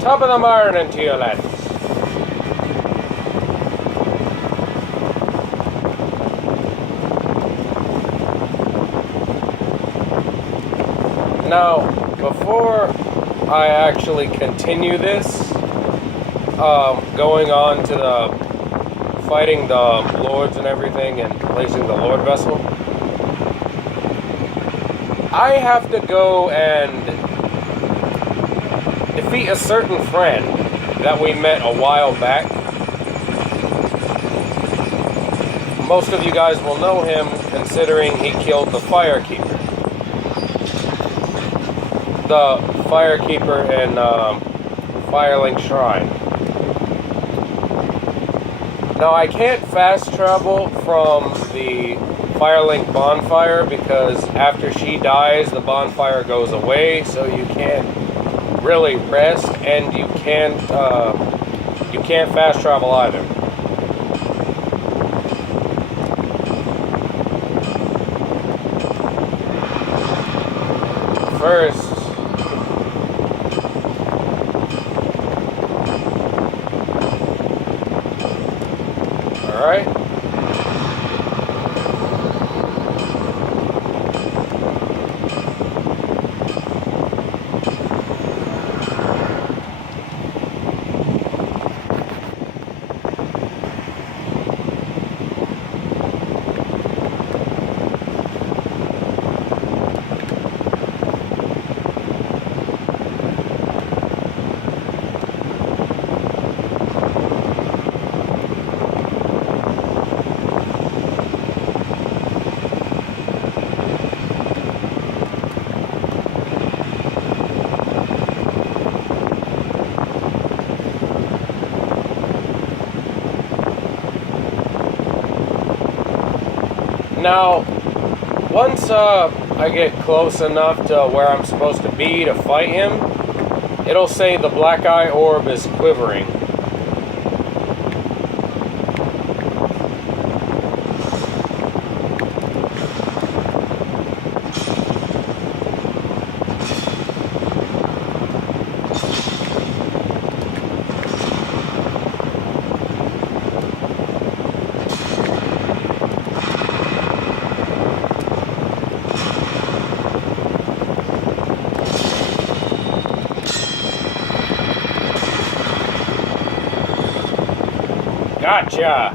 Top of the morning to you, lads. Now, before I actually continue this, going on to the fighting the lords and everything and placing the lord vessel, I have to go and defeat a certain friend that we met a while back. Most of you guys will know him considering he killed the Firekeeper. The Firekeeper in Firelink Shrine. Now I can't fast travel from the Firelink bonfire because after she dies the bonfire goes away, so you can't really rest and you can't fast travel either. First, alright. Now, once I get close enough to where I'm supposed to be to fight him, it'll say the black eye orb is quivering. Gotcha!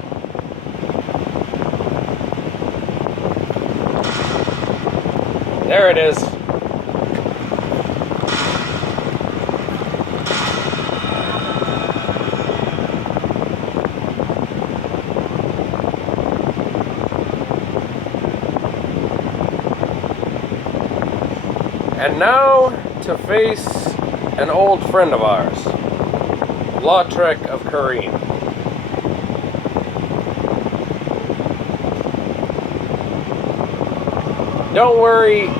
There it is. And now to face an old friend of ours, Lautrec of Kareen. Don't worry,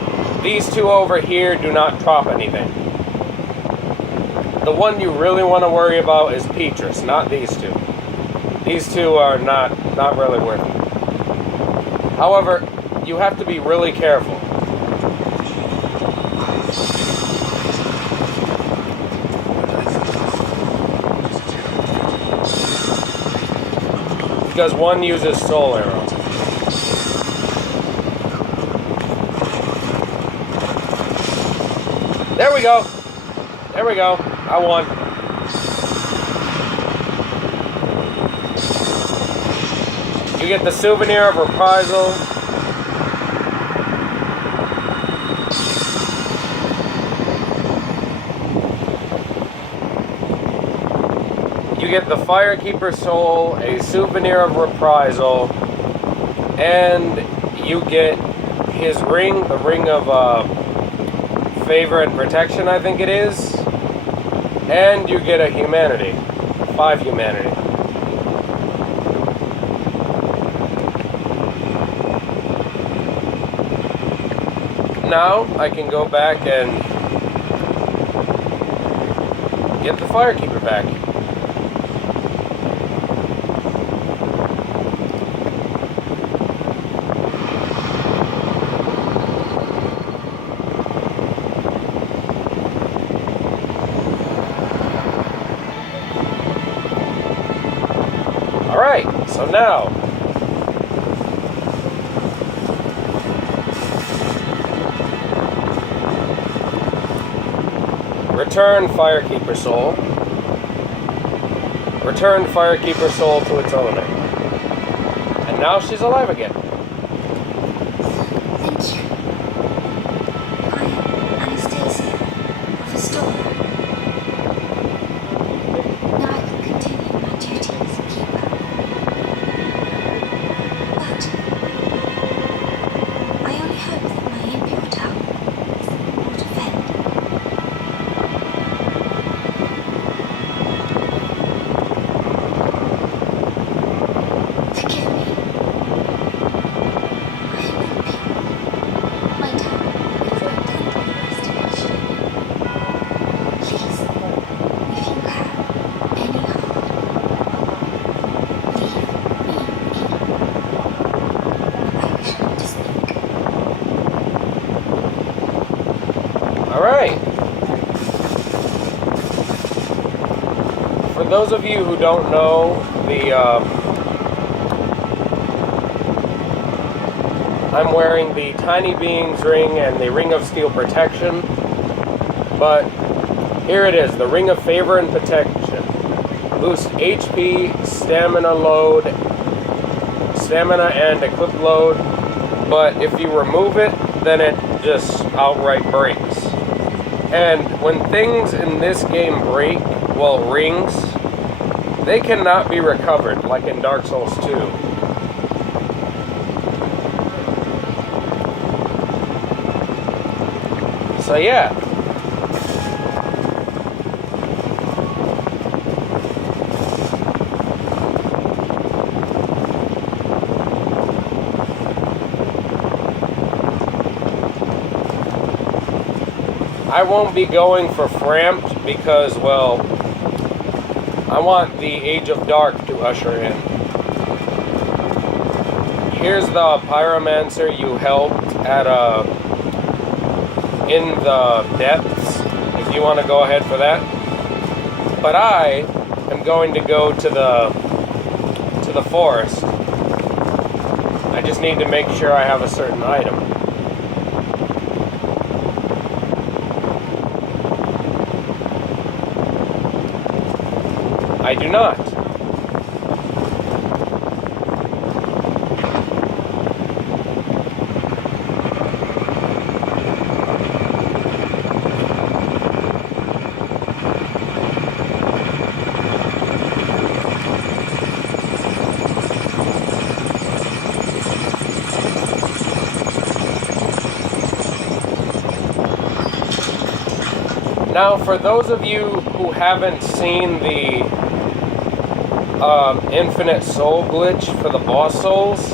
these two over here do not drop anything. The one you really want to worry about is Petrus, not these two. These two are not really worth it. However, you have to be really careful. Because one uses soul arrow. There we go. There we go. I won. You get the souvenir of reprisal. You get the Firekeeper soul, a souvenir of reprisal, and you get his ring, the ring of favor and protection, I think it is, and you get a humanity, 5 humanity. Now I can go back and get the Firekeeper back. So now, return Firekeeper Soul. Return Firekeeper Soul to its owner. And now she's alive again. Thank you. I am Anastasia of Astoria. Now I can continue my duty as a keeper. But I only hope that my impure tongue will defend. Forgive me. I am impure. My tongue has not done the investigation. Please, if you have any heart, leave me be. I wish not to speak. Alright. For those of you who don't know, I'm wearing the Tiny Beings ring and the Ring of Steel Protection, but here it is, the Ring of Favor and Protection. Boosts HP, stamina and equip load, but if you remove it, then it just outright breaks. And when things in this game break, well, rings, they cannot be recovered, like in Dark Souls 2. So yeah. I won't be going for Framped because, well, I want the Age of Dark to usher in. Here's the Pyromancer you helped at in the depths, if you want to go ahead for that. But I am going to go to the forest. I just need to make sure I have a certain item. I do not. Now, for those of you who haven't seen the infinite soul glitch for the boss souls,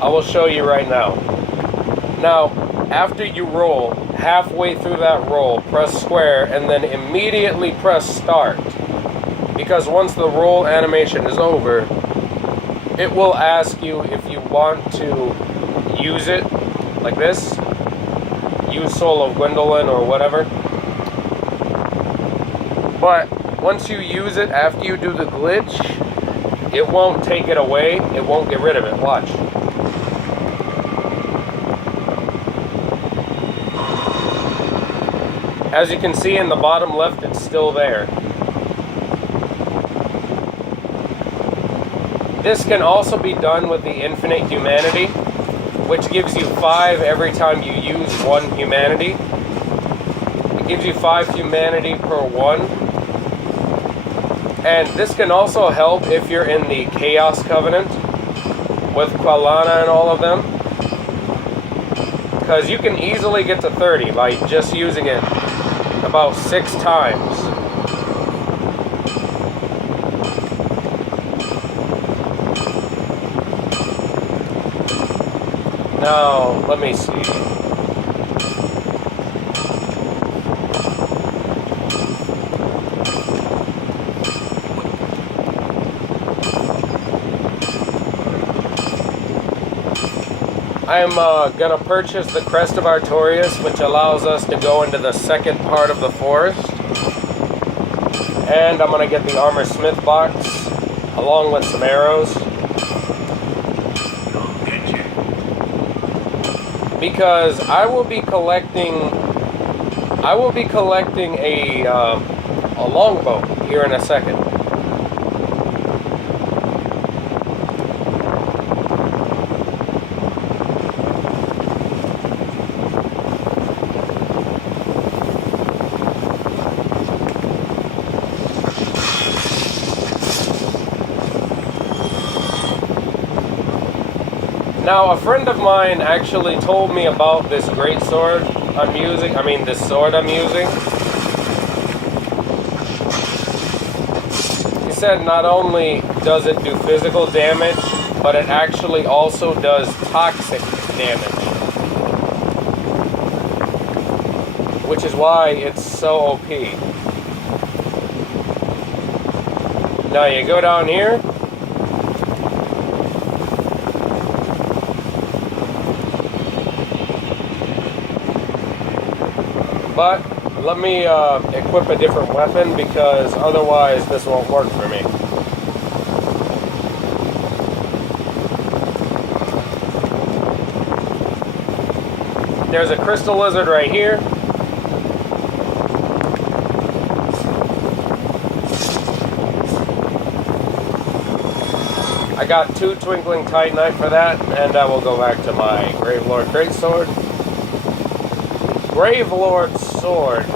I will show you right now. Now, after you roll, halfway through that roll, press square and then immediately press start. Because once the roll animation is over, it will ask you if you want to use it, like this. Use Soul of Gwendolyn or whatever. But once you use it after you do the glitch, it won't take it away. It won't get rid of it. Watch. As you can see in the bottom left, it's still there. This can also be done with the Infinite Humanity, which gives you 5 every time you use 1 humanity. It gives you 5 humanity per 1. And this can also help if you're in the Chaos Covenant with Qualana and all of them. Because you can easily get to 30 by just using it about 6 times. Now, let me see. I'm gonna purchase the Crest of Artorias, which allows us to go into the second part of the forest. And I'm gonna get the Armor Smith box, along with some arrows. because I will be collecting a longbow here in a second. Now, a friend of mine actually told me about this great sword I'm using. This sword I'm using. He said not only does it do physical damage, but it actually also does toxic damage. Which is why it's so OP. Now you go down here. But let me equip a different weapon, because otherwise this won't work for me. There's a crystal lizard right here. I got 2 twinkling titanite for that, and I will go back to my Gravelord Greatsword. Gravelord Sword.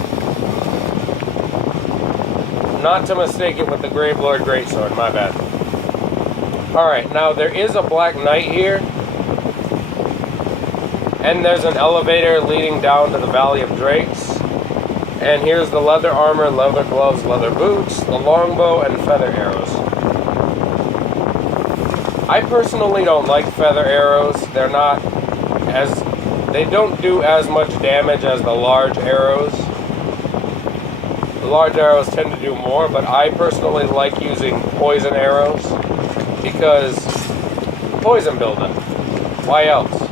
Not to mistake it with the Gravelord Greatsword, my bad. Alright, now there is a Black Knight here. And there's an elevator leading down to the Valley of Drakes. And here's the leather armor, leather gloves, leather boots, the longbow, and feather arrows. I personally don't like feather arrows. They don't do as much damage as the large arrows. The large arrows tend to do more, but I personally like using poison arrows because poison buildup. Why else?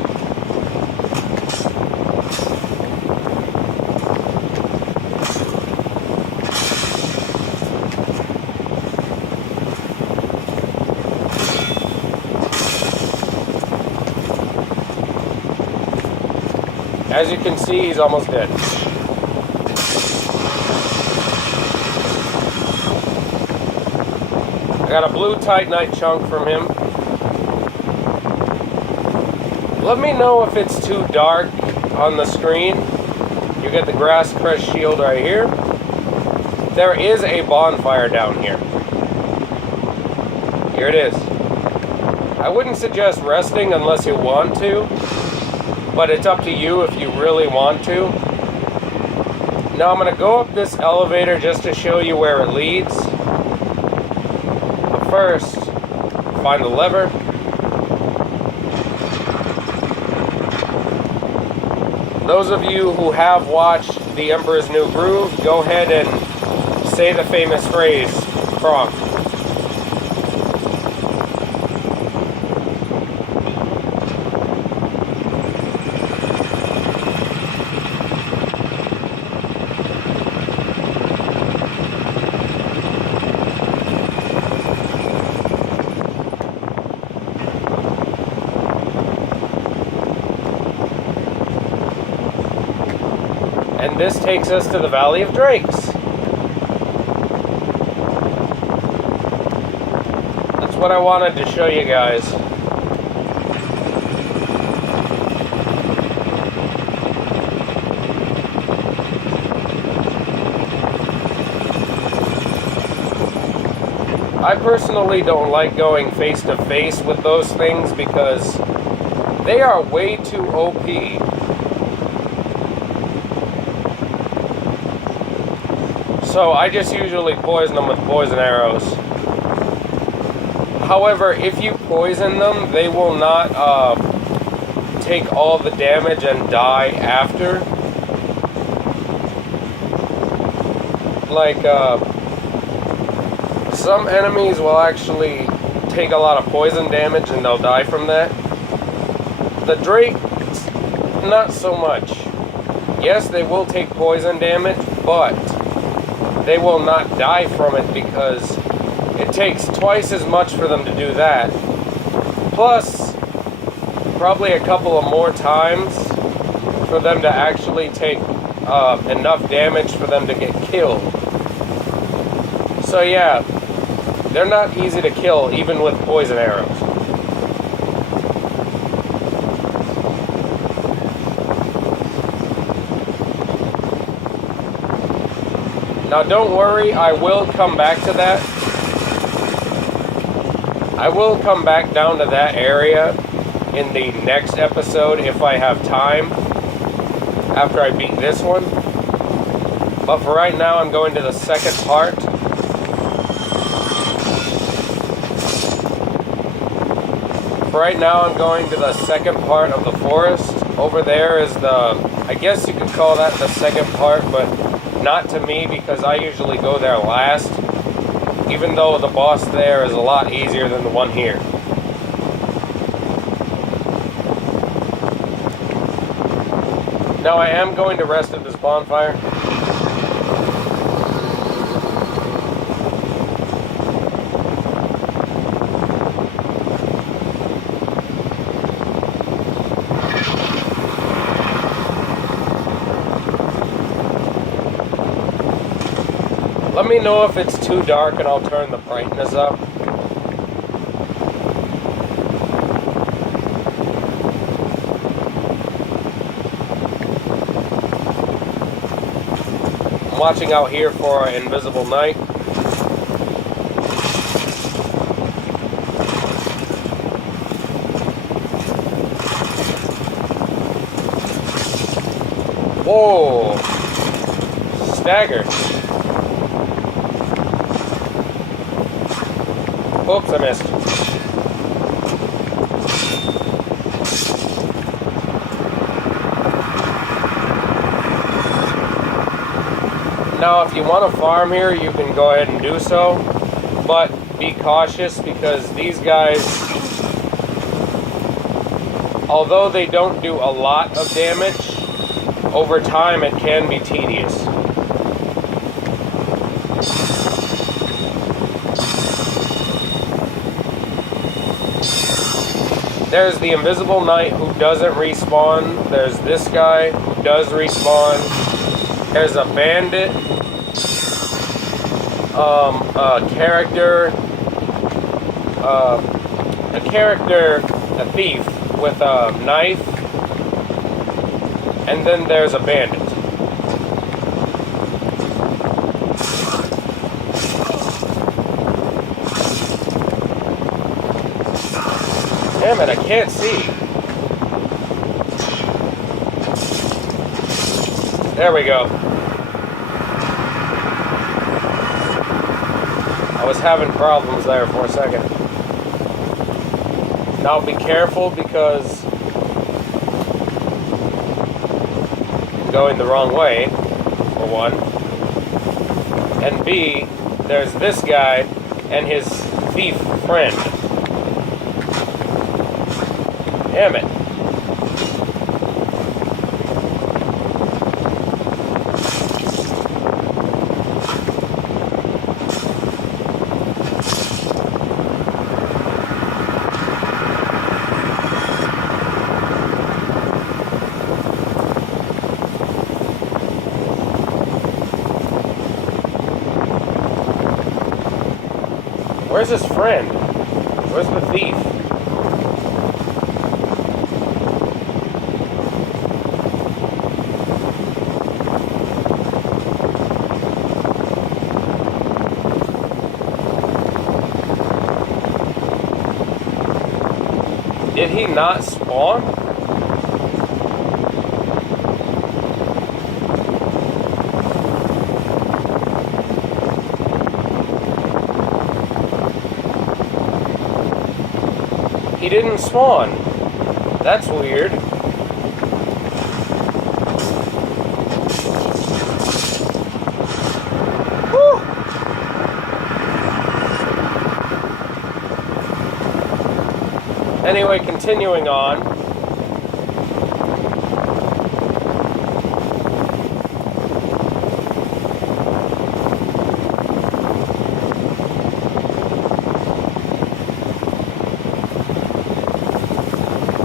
As you can see, he's almost dead. I got a blue titanite chunk from him. Let me know if it's too dark on the screen. You get the grass crest shield right here. There is a bonfire down here. Here it is. I wouldn't suggest resting unless you want to, but it's up to you if you really want to. Now I'm going to go up this elevator just to show you where it leads. But first, find the lever. Those of you who have watched The Emperor's New Groove, go ahead and say the famous phrase, Kronk. And this takes us to the Valley of Drakes. That's what I wanted to show you guys. I personally don't like going face to face with those things because they are way too OP. So I just usually poison them with poison arrows. However, if you poison them, they will not take all the damage and die after. Like, some enemies will actually take a lot of poison damage and they'll die from that. The Drake, not so much. Yes, they will take poison damage, but they will not die from it because it takes twice as much for them to do that. Plus, probably a couple of more times for them to actually take enough damage for them to get killed. So yeah, they're not easy to kill even with poison arrows. Now don't worry, I will come back to that. I will come back down to that area in the next episode if I have time after I beat this one. But for right now, I'm going to the second part. For right now, I'm going to the second part of the forest. Over there is the, I guess you could call that the second part, but not to me because I usually go there last. Even though the boss there is a lot easier than the one here. Now I am going to rest at this bonfire. Let me know if it's too dark and I'll turn the brightness up. I'm watching out here for an invisible knight. Whoa! Stagger. Oops, I missed. Now, if you want to farm here, you can go ahead and do so, but be cautious because these guys, although they don't do a lot of damage, over time it can be tedious. There's the invisible knight who doesn't respawn. There's this guy who does respawn. There's a bandit, a thief with a knife, and then there's a bandit. Damn it, I can't see. There we go. I was having problems there for a second. Now be careful because I'm going the wrong way, for one. And B, there's this guy and his thief friend. Damn it. Where's his friend? Where's the thief? Did he not spawn? He didn't spawn. That's weird. Whew. Anyway, continuing on.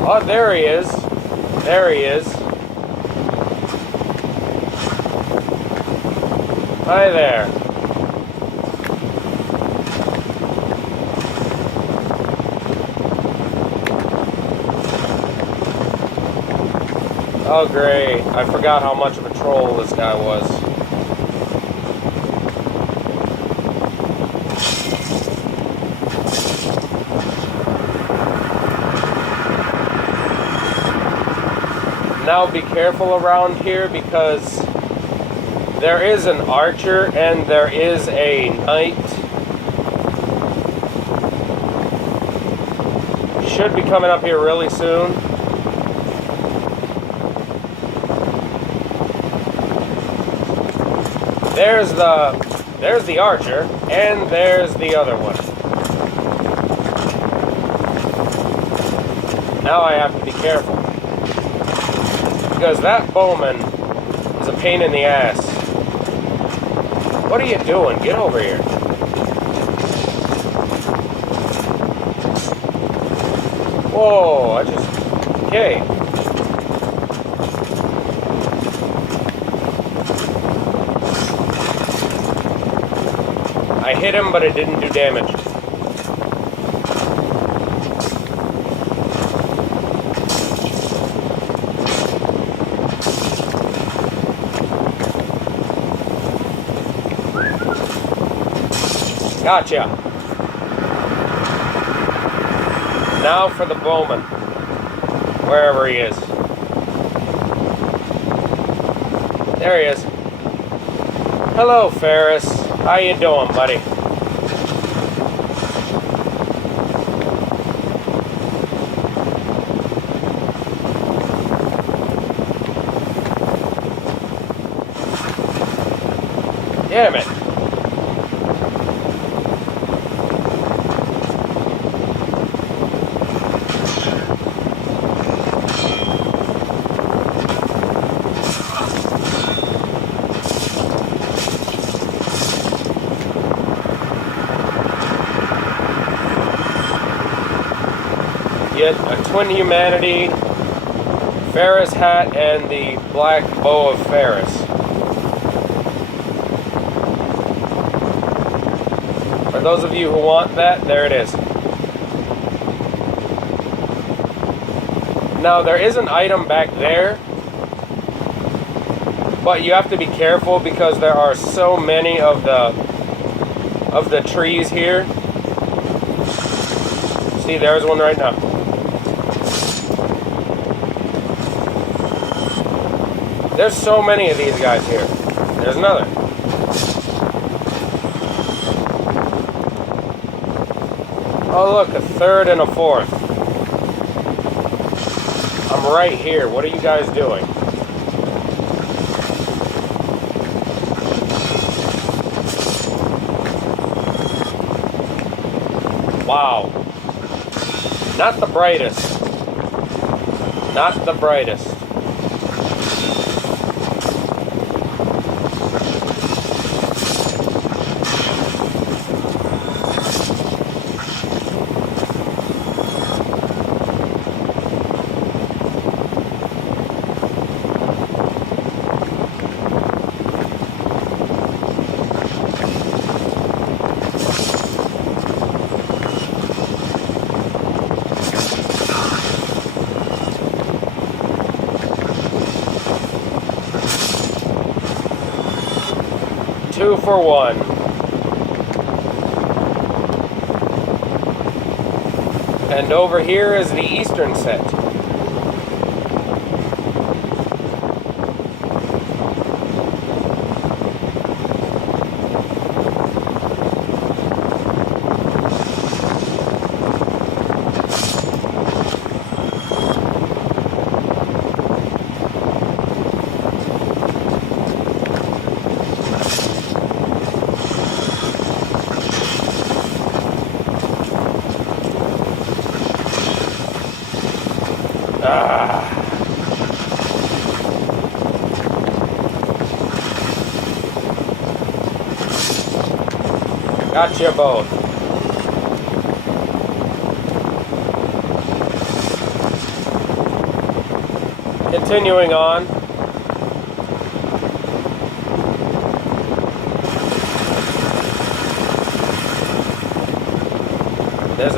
Oh, there he is. There he is. Hi there. Oh great, I forgot how much of a troll this guy was. Now be careful around here because there is an archer and there is a knight. Should be coming up here really soon. There's the archer, and there's the other one. Now I have to be careful. Because that bowman is a pain in the ass. What are you doing? Get over here. Whoa, okay. I hit him, but it didn't do damage. Gotcha. Now for the bowman. Wherever he is. There he is. Hello, Pharris. How you doing, buddy? Damn it. Get a Twin Humanity, Pharris hat, and the black bow of Pharris. For those of you who want that, there it is. Now there is an item back there, but you have to be careful because there are so many of the trees here. See, there's one right now. There's so many of these guys here. There's another. Oh look, a third and a fourth. I'm right here. What are you guys doing? Wow. Not the brightest. Not the brightest. Two for one. And over here is the Eastern set. Gotcha both. Continuing on.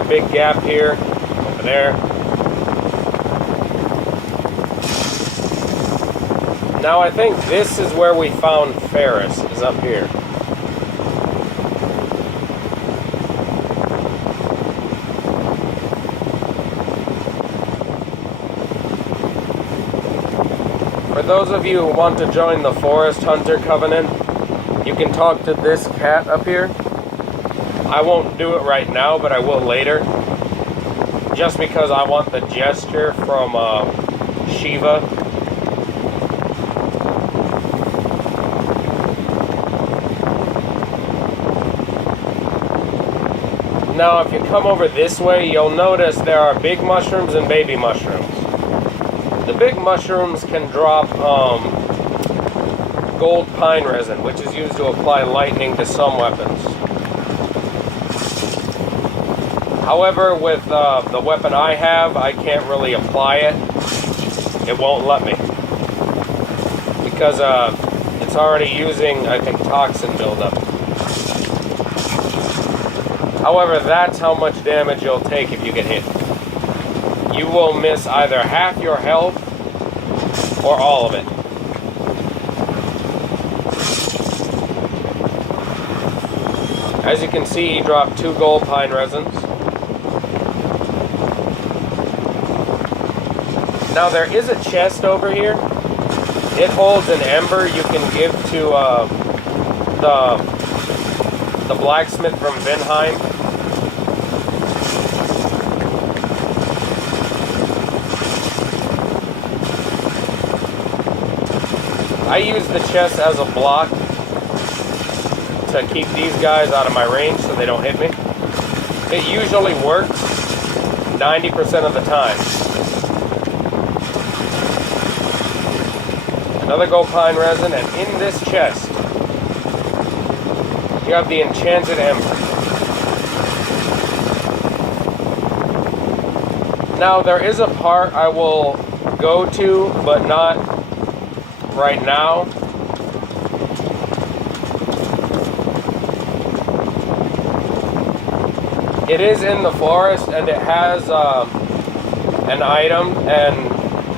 big gap here, over there. Now I think this is where we found Pharris, is up here. For those of you who want to join the Forest Hunter Covenant, you can talk to this cat up here. I won't do it right now, but I will later. Just because I want the gesture from Shiva. Now, if you come over this way, you'll notice there are big mushrooms and baby mushrooms. The big mushrooms can drop gold pine resin, which is used to apply lightning to some weapons. However, with the weapon I have, I can't really apply it. It won't let me. Because it's already using, I think, toxin buildup. However, that's how much damage you'll take if you get hit. You will miss either half your health or all of it. As you can see, he dropped 2 gold pine resins. Now there is a chest over here. It holds an ember you can give to the blacksmith from Vinheim. I use the chest as a block to keep these guys out of my range so they don't hit me. It usually works 90% of the time. Another gold pine resin, and in this chest you have the enchanted ember. Now there is a part I will go to, but not right now. It is in the forest, and it has an item, and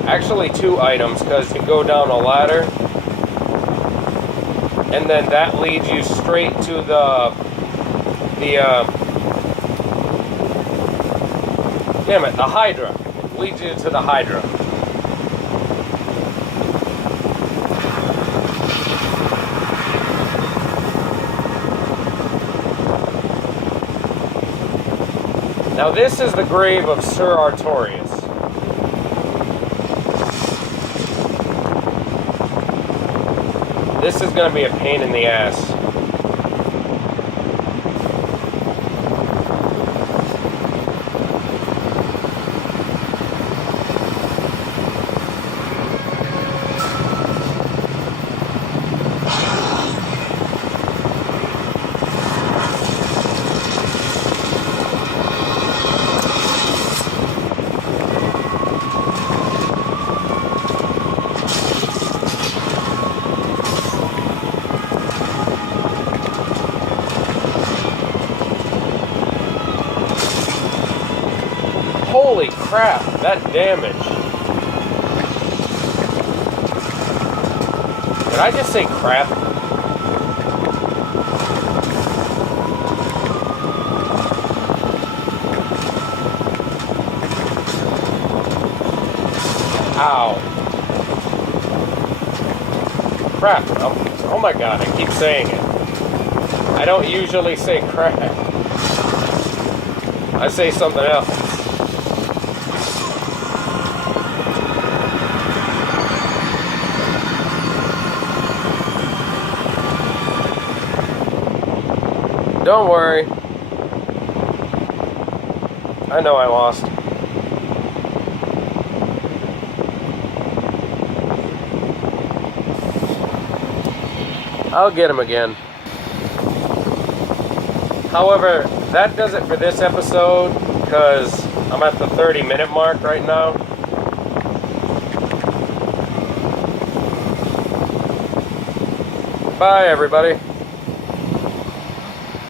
actually 2 items, because you go down a ladder, and then that leads you straight to the Hydra. It leads you to the Hydra. Now this is the grave of Sir Artorias. This is going to be a pain in the ass. Holy crap, that damage. Did I just say crap? Ow. Crap. Oh my god, I keep saying it. I don't usually say crap. I say something else. Don't worry. I know I lost. I'll get him again. However, that does it for this episode, because I'm at the 30-minute mark right now. Bye, everybody.